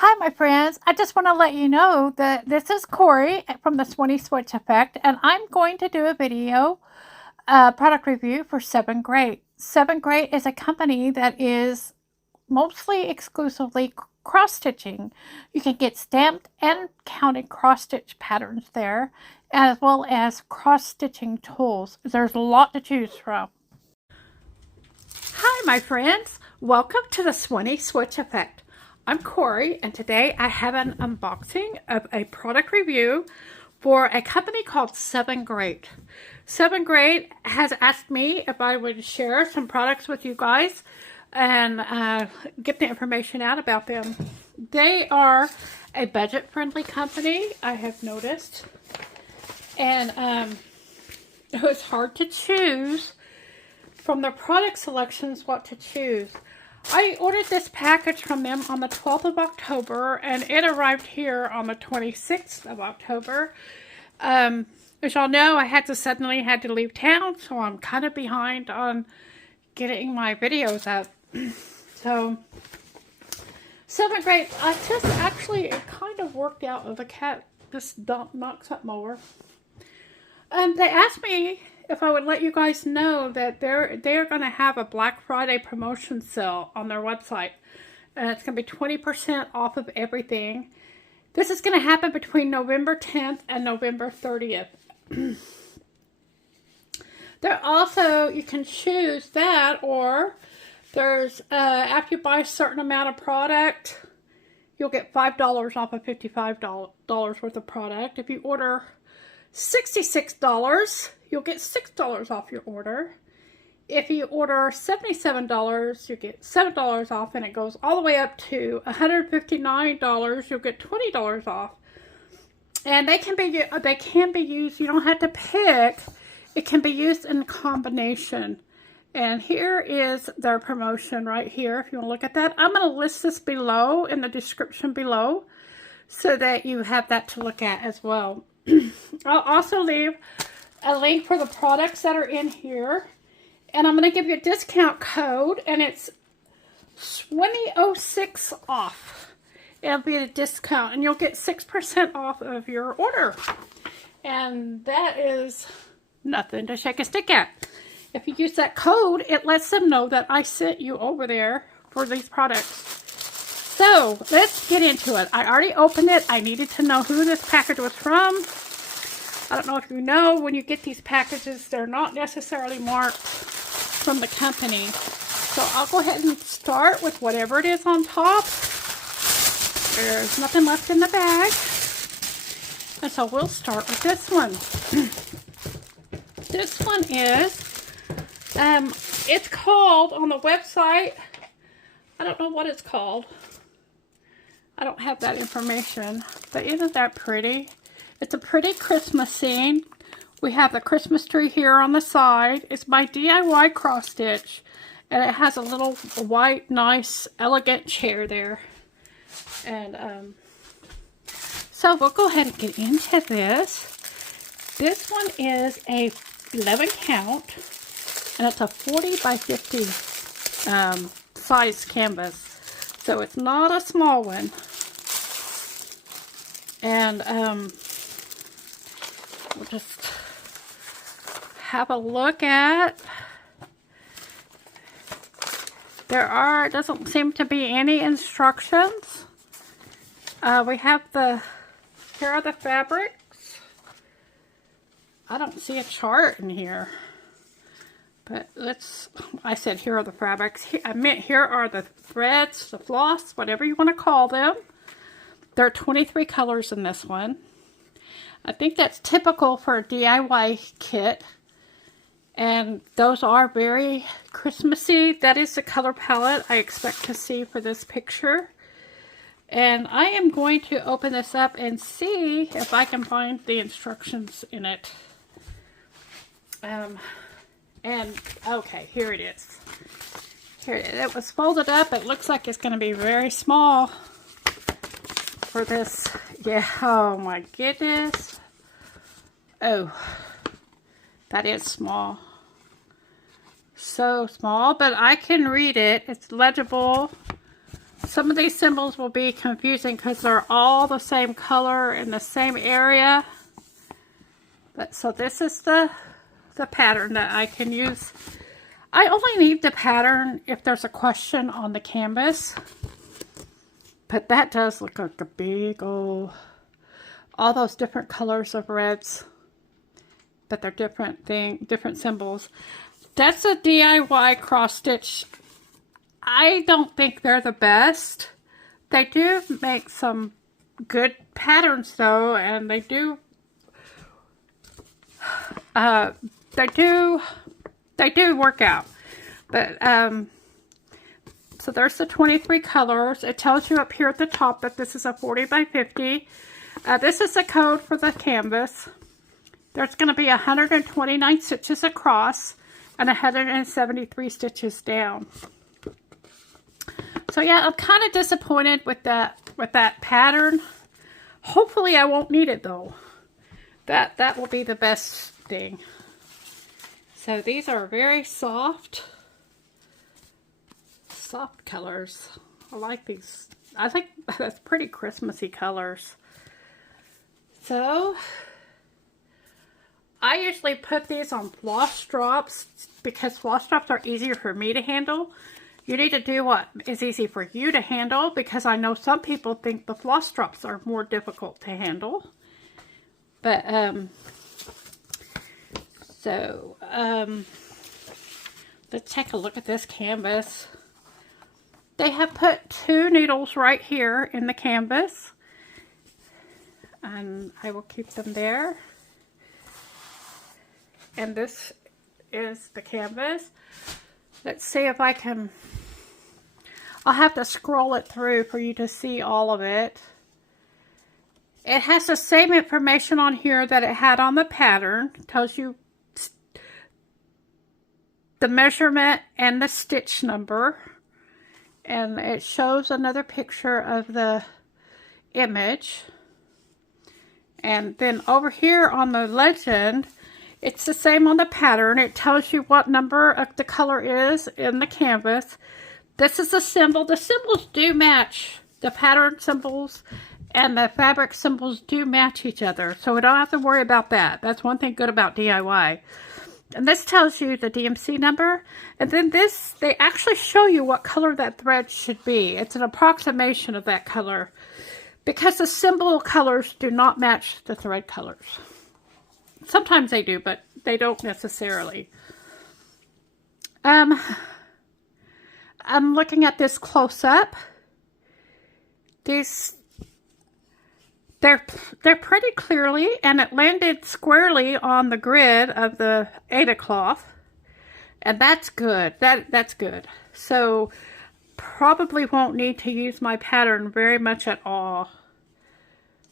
Hi, my friends. I just want to let you know that this is Corey from the Swanee Switch Effect, and I'm going to do a video product review for 7Great. 7Great is a company that is mostly exclusively cross-stitching. You can get stamped and counted cross-stitch patterns there, as well as cross-stitching tools. There's a lot to choose from. Hi, my friends. Welcome to the Swanee Switch Effect. I'm Corey, and today I have an unboxing of a product review for a company called 7Great. 7Great has asked me if I would share some products with you guys and get the information out about them. They are a budget-friendly company, I have noticed, and it was hard to choose from their product selections what to choose. I ordered this package from them on the 12th of October, and it arrived here on the 26th of October. As y'all know, I suddenly had to leave town, so I'm kind of behind on getting my videos up. So, 7Great, it kind of worked out of the cat just knocked something over. They asked me if I would let you guys know that they're going to have a Black Friday promotion sale on their website. And it's going to be 20% off of everything. This is going to happen between November 10th and November 30th. There also, you can choose that, or there's, after you buy a certain amount of product, you'll get $5 off of $55 worth of product. If you order $66, you'll get $6 off your order. If you order $77, you get $7 off, and it goes all the way up to $159. You'll get $20 off. And they can be used. You don't have to pick. It can be used in combination. And here is their promotion right here. If you want to look at that, I'm going to list this below in the description below, so that you have that to look at as well. I'll also leave a link for the products that are in here, and I'm going to give you a discount code, and it's 2006 off. It'll be a discount, and you'll get 6% off of your order, and that is nothing to shake a stick at. If you use that code, it lets them know that I sent you over there for these products. So, let's get into it. I already opened it. I needed to know who this package was from. I don't know if you know, when you get these packages, they're not necessarily marked from the company. So, I'll go ahead and start with whatever it is on top. There's nothing left in the bag. And so, we'll start with this one. This one is, it's called, on the website, I don't know what it's called. I don't have that information, but isn't that pretty? It's a pretty Christmas scene. We have the Christmas tree here on the side. It's by DIY Cross Stitch, and it has a little white, nice, elegant chair there. And so we'll go ahead and get into this. This one is a 11 count, and it's a 40 by 50 size canvas. So it's not a small one. And we'll just have a look at. There doesn't seem to be any instructions. We have here are the fabrics. I don't see a chart in here. But I said here are the fabrics. I meant here are the threads, the floss, whatever you want to call them. There are 23 colors in this one. I think that's typical for a DIY kit. And those are very Christmassy. That is the color palette I expect to see for this picture. And I am going to open this up and see if I can find the instructions in it. And, okay, here it is. Here it is. It was folded up. It looks like it's going to be very small for this. Yeah, oh my goodness. Oh, that is small. So small, but I can read it. It's legible. some of these symbols will be confusing because they're all the same color in the same area. But so this is the pattern that I can use. I only need the pattern if there's a question on the canvas. But that does look like a big old, all those different colors of reds. But they're different symbols. That's a DIY cross stitch. I don't think they're the best. They do make some good patterns though, and they do work out. But so there's the 23 colors. It tells you up here at the top that this is a 40 by 50. This is the code for the canvas. There's going to be 129 stitches across and 173 stitches down. So yeah, I'm kind of disappointed with that pattern. Hopefully I won't need it though. That will be the best thing. So these are very soft colors. I like these. I think that's pretty Christmassy colors. So I usually put these on floss drops because floss drops are easier for me to handle. You need to do what is easy for you to handle, because I know some people think the floss drops are more difficult to handle. But, let's take a look at this canvas. They have put 2 needles right here in the canvas. And I will keep them there. And this is the canvas. Let's see if I can... I'll have to scroll it through for you to see all of it. It has the same information on here that it had on the pattern. It tells you the measurement and the stitch number. And it shows another picture of the image. And then over here on the legend, it's the same on the pattern. It tells you what number of the color is in the canvas. This is a symbol. The symbols do match. The pattern symbols and the fabric symbols do match each other. So we don't have to worry about that. That's one thing good about DIY. And this tells you the DMC number. And then this, they actually show you what color that thread should be. It's an approximation of that color, because the symbol colors do not match the thread colors. Sometimes they do, but they don't necessarily. I'm looking at this close up. They're pretty clearly, and it landed squarely on the grid of the Aida cloth, and that's good. That's good. So probably won't need to use my pattern very much at all.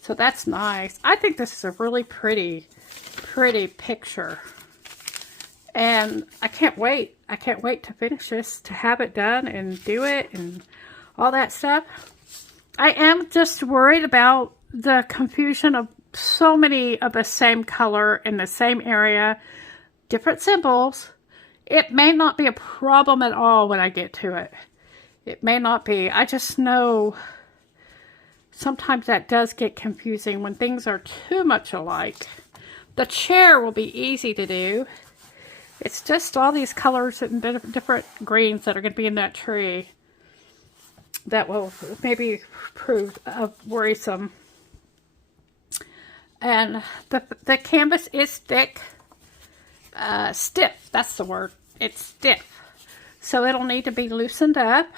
So that's nice. I think this is a really pretty picture. And I can't wait. I can't wait to finish this, to have it done and do it and all that stuff. I am just worried about the confusion of so many of the same color in the same area, different symbols. It may not be a problem at all when I get to it. It may not be. I just know sometimes that does get confusing when things are too much alike. The chair will be easy to do. It's just all these colors and different greens that are going to be in that tree that will maybe prove worrisome. And the canvas is thick. Stiff, that's the word. It's stiff. So it'll need to be loosened up.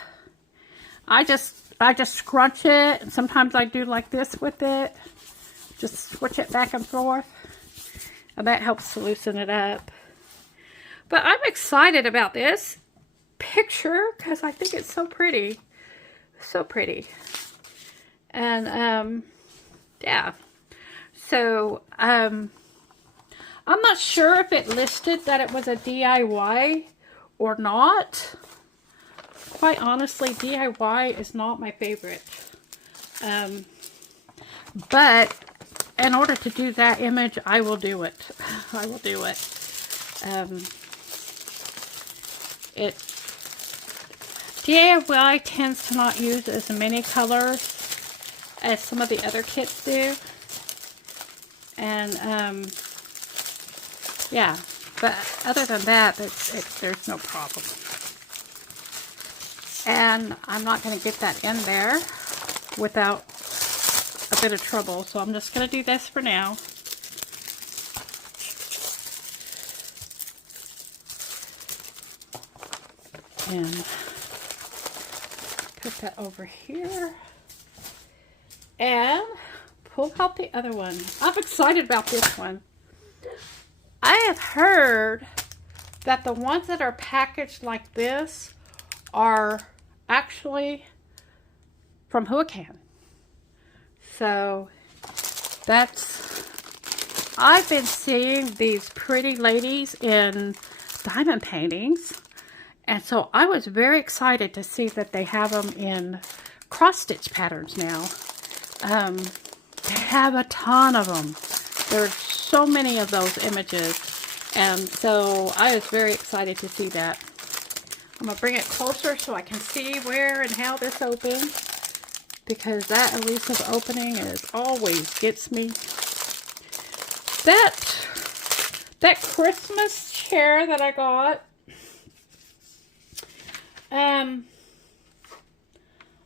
I just scrunch it, and sometimes I do like this with it. Just switch it back and forth. And that helps to loosen it up. But I'm excited about this picture because I think it's so pretty. So pretty. And, yeah. So, I'm not sure if it listed that it was a DIY or not. Quite honestly, DIY is not my favorite. But in order to do that image, I will do it. I will do it. DIY tends to not use as many colors as some of the other kits do. And, yeah. But other than that, there's no problem. And I'm not going to get that in there without a bit of trouble. So I'm just going to do this for now. And put that over here. And pull out the other one. I'm excited about this one. I have heard that the ones that are packaged like this are actually from Hurricane. So I've been seeing these pretty ladies in diamond paintings. And so I was very excited to see that they have them in cross-stitch patterns now. They have a ton of them. There's so many of those images. And so I was very excited to see that. I'm going to bring it closer so I can see where and how this opens. Because that elusive opening always gets me. That Christmas chair that I got.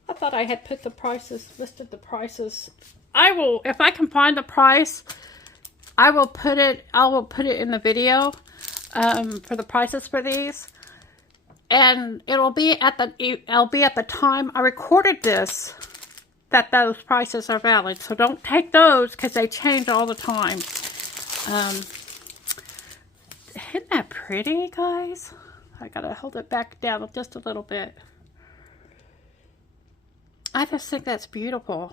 I thought I had put the prices, listed the prices. I will, if I can find the price, I will put it in the video for the prices for these. And it'll be at the time I recorded this that those prices are valid. So don't take those because they change all the time. Isn't that pretty, guys? I gotta hold it back down just a little bit. I just think that's beautiful.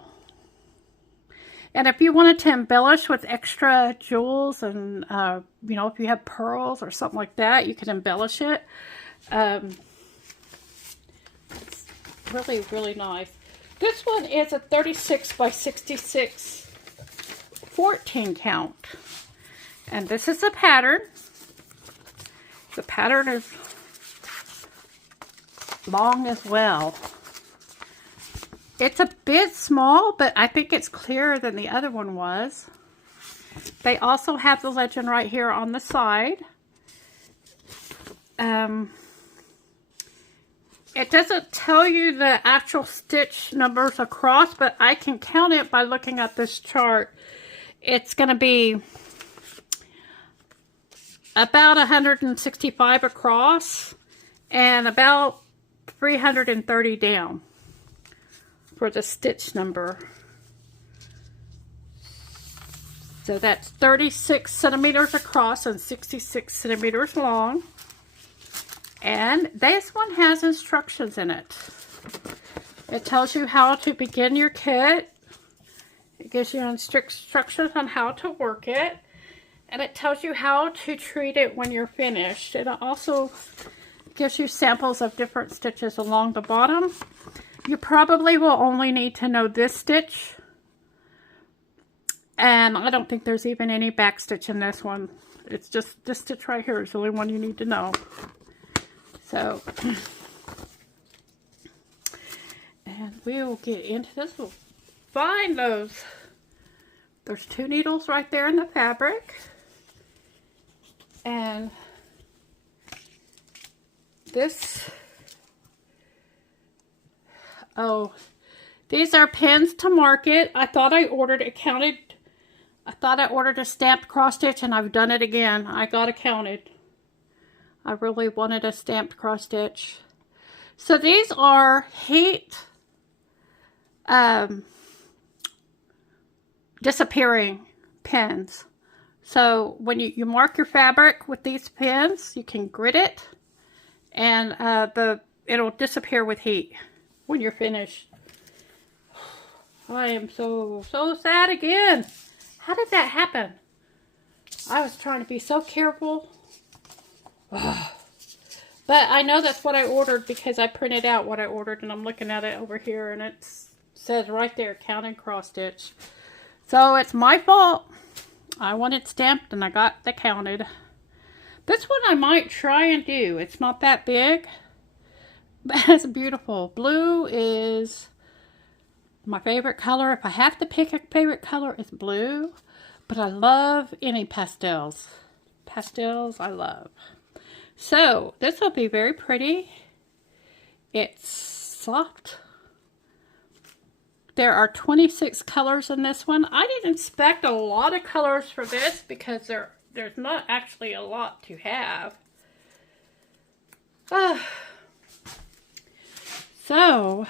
And if you wanted to embellish with extra jewels and, you know, if you have pearls or something like that, you can embellish it. It's really, really nice. This one is a 36 by 66 14 count. And this is the pattern. The pattern is long as well. It's a bit small, but I think it's clearer than the other one was. They also have the legend right here on the side. It doesn't tell you the actual stitch numbers across, but I can count it by looking at this chart. It's going to be about 165 across and about 330 down for the stitch number. So that's 36 centimeters across and 66 centimeters long. And this one has instructions in it. It tells you how to begin your kit. It gives you instructions on how to work it. And it tells you how to treat it when you're finished. It also gives you samples of different stitches along the bottom. You probably will only need to know this stitch. And I don't think there's even any back stitch in this one. It's just this stitch right here is the only one you need to know. So, and we will get into this. We'll find those. There's 2 needles right there in the fabric. And this, oh, these are pins to mark it. I thought I ordered it counted. I thought I ordered a stamped cross stitch and I've done it again. I got it counted. I really wanted a stamped cross stitch. So these are heat disappearing pins. So when you mark your fabric with these pins, you can grit it and it'll disappear with heat when you're finished. I am so sad again. How did that happen? I was trying to be so careful. But I know that's what I ordered because I printed out what I ordered and I'm looking at it over here and it says right there, counted cross stitch. So it's my fault. I wanted stamped and I got the counted. This one I might try and do. It's not that big. It's beautiful. Blue is my favorite color. If I have to pick a favorite color, it's blue. But I love any pastels. Pastels I love. So this will be very pretty. It's soft. There are 26 colors in this one. I didn't expect a lot of colors for this because there's not actually a lot to have. So,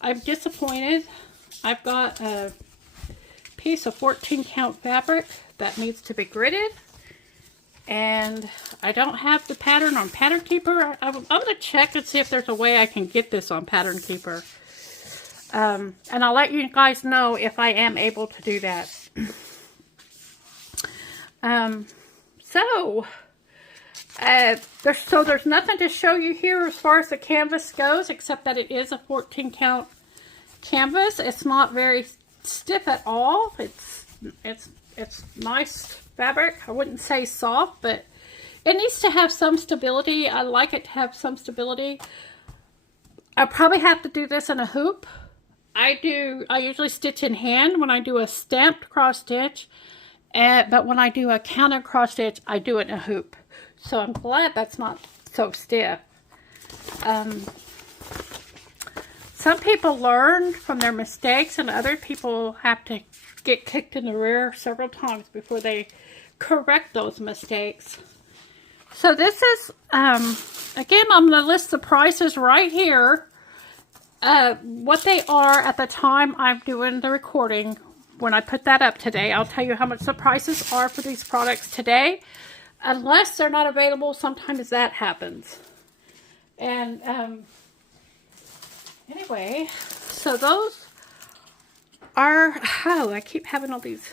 I'm disappointed. I've got a piece of 14 count fabric that needs to be gridded. And I don't have the pattern on Pattern Keeper. I'm going to check and see if there's a way I can get this on Pattern Keeper. And I'll let you guys know if I am able to do that. There's nothing to show you here as far as the canvas goes, except that it is a 14 count canvas. It's not very stiff at all. It's nice fabric. I wouldn't say soft, but it needs to have some stability. I like it to have some stability. I'll probably have to do this in a hoop. I usually stitch in hand when I do a stamped cross stitch, but when I do a counted cross stitch, I do it in a hoop. So I'm glad that's not so stiff. Some people learn from their mistakes, and other people have to get kicked in the rear several times before they correct those mistakes. So this is, again, I'm going to list the prices right here. What they are at the time I'm doing the recording. When I put that up today, I'll tell you how much the prices are for these products today. Unless they're not available, sometimes that happens. And anyway, so those are, oh, I keep having all these,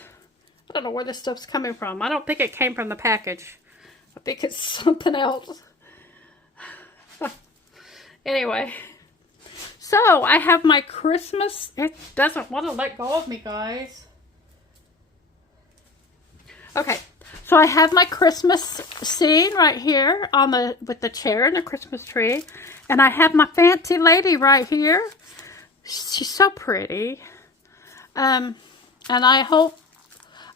I don't know where this stuff's coming from. I don't think it came from the package. I think it's something else. Anyway, so I have my Christmas, it doesn't want to let go of me, guys. Okay, so I have my Christmas scene right here on with the chair and the Christmas tree. And I have my fancy lady right here. She's so pretty. And I hope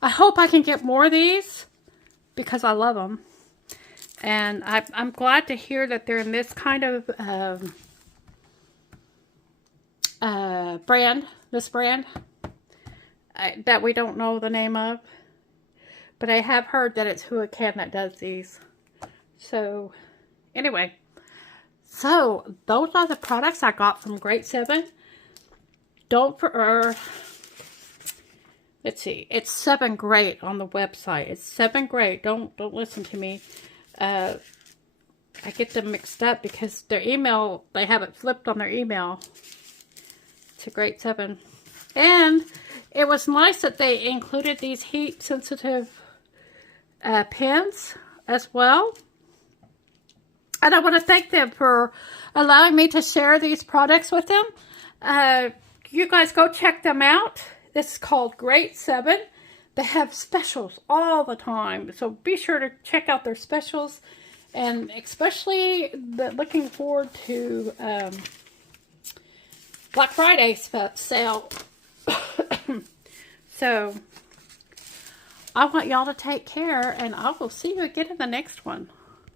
I can get more of these because I love them. And I'm glad to hear that they're in this kind of brand, this brand that we don't know the name of. But I have heard that it's Huracan that does these. So, anyway. So, those are the products I got from Great 7. Let's see. It's 7Great on the website. It's 7Great. Don't listen to me. I get them mixed up because their email, they have it flipped on their email to Great 7. And it was nice that they included these heat sensitive pins as well. And I want to thank them for allowing me to share these products with them. You guys go check them out. This is called Great 7. They have specials all the time. So be sure to check out their specials. And especially looking forward to Black Friday sale. So I want y'all to take care, and I will see you again in the next one.